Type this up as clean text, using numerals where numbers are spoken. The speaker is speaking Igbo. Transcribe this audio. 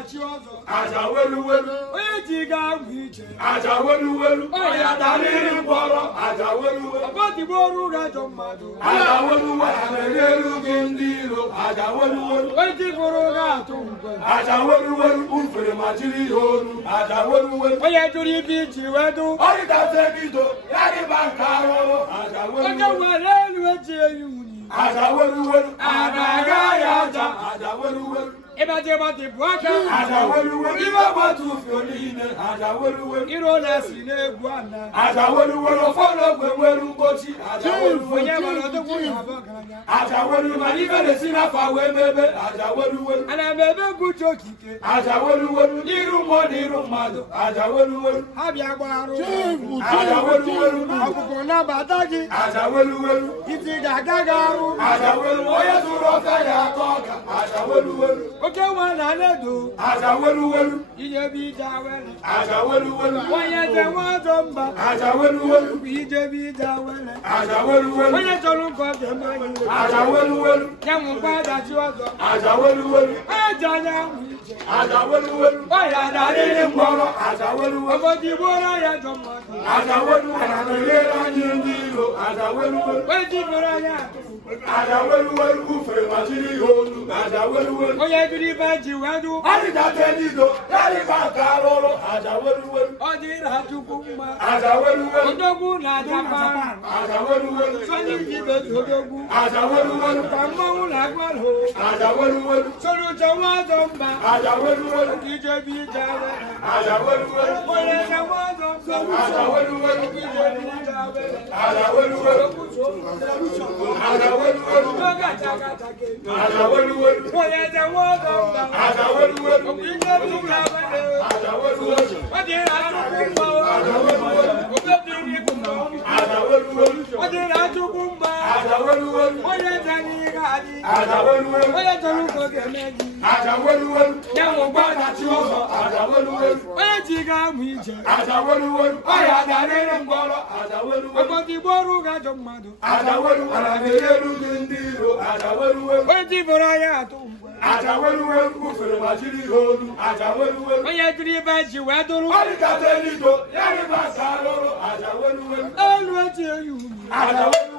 dachi ọzọ. Aja welu welu. Onye ji ga-agwụ ije. Aja welu welu. Ọya darịrị mkpọrọ. Aja welu welu. Ọbọdịbọ ọrụ gajọ mmadụ. Aja welu welu. Ana-eri elu gị ndị iro. Aja welu welu. Onye ji bụrụ ga-atụ ngwe. Aja welu welu. Ufere ma jiri ihe olu. Aja welu welu. Onye jụrụ ibe iji wedu. Ọrịdaze bido. Ya dịba nke arụrụ. Aja welu welu. Onye were elu eji eyi unyi. Aja welu welu. Ana-aga ya aja. Aja welu welu. Ịbadị bụ aka. Aja welu welu. Ibe gbatu ufio niile. Aja welu welu. Iro na-esi n'egwu ana. Aja welu welu. Ụfọdụ ogwe nwere mgbochi. Aja welu welu. Onye nwere ọdụkwụ ya abụọ garanya. Aja welu ma ibe na-esi n'afọ wee mebe. Aja welu welu. Ana m ebe guchi okike. Aja welu welu. N'iru mmụọ na iru mmadụ. Aja welu welu. Ha bịa gbarụ. Aja welu welu. Ọkụkọ nabata gị. Aja welu welu. Iti ga-aga gị arụ. Aja welu. Onye zụrụ ọka ya ata ọka. Aja welu welu. Oke nwa na ledo. Aja welu welu. Ijebe ije awele. Aja welu welu. Onye je nwa ọzọ mba. Aja welu welu. Ijebe ije awele. Aja welu welu. Onye chọrọ nke ọ ga-eme anyị. Aja welu welu. Ya nwekwa dachi ọzọ. Aja welu welu. Onye ji anya ahụ ije. Aja welu welu. Ọya darịrị Mkpọrọ. Aja welu welu. Obodo Igbo ụra ya jọ mmadụ. Aja welu welu. Na-eriere anyị ndị iro. Aja welu welu. Onye ji bụrụ anya atụ. Aja welu welu. Ufere ma jiri ihe olu. Aja welu welu. Onye jiri ibe ji wedu. Ọrịdaze bido. Ya dịba nke arụrụ. Aja welu welu. Ọ dịra Chukwu mma. Aja welu welu. Odogwu na Japan. Aja welu welu. Sonye ibe ji odogwu. Aja welu welu. Ka mmanwụ na-agbalụ. Aja welu welu. Soro ụjọ nwa ọzọ mba. Aja welu welu. Ijebe ije awele. Aja welu welu. Onye je nwa ọzọ mba. Aja welu welu. Ijebe ije awele. Aja welu welu. Aja welu welu. Oge achagata gị. Aja welu welu. Onye je nwa ọzọ mba. Aja welu welu. Ijebe ije awele. Aja welu welu. Ọ dịra Chukwu mma. Aja welu welu. Obodo Igbo mma. Aja welu welu. Ọ dịra Chukwu mma. Aja welu welu. Onye je n'ihe adị. Aja welu welu. Onye chọrọ ụkọ ga-eme gị. Aja welu welu. Ya nwekwa Dachi ọzọ. Aja welu welu. onye ji ga-amụ ije. Aja welu welu. Ọya darịrị mkpọrọ. Aja welu welu. Obodo Igbo ọrụ gajọ mmadụ. Aja welu welu. Na-eri elu gị ndị iro. Aja welu welu. Onye ji bụrụ anya atụ ngwe. Aja welu welu. Ufere ma jiri ihe olu. Aja welu welu. Onye jiri ibe ji wee dụrụ. Ọrịdaze bido. Ya dịba nke arụrụ. Aja welu welu. Elu eji eyi unyi. Aja welu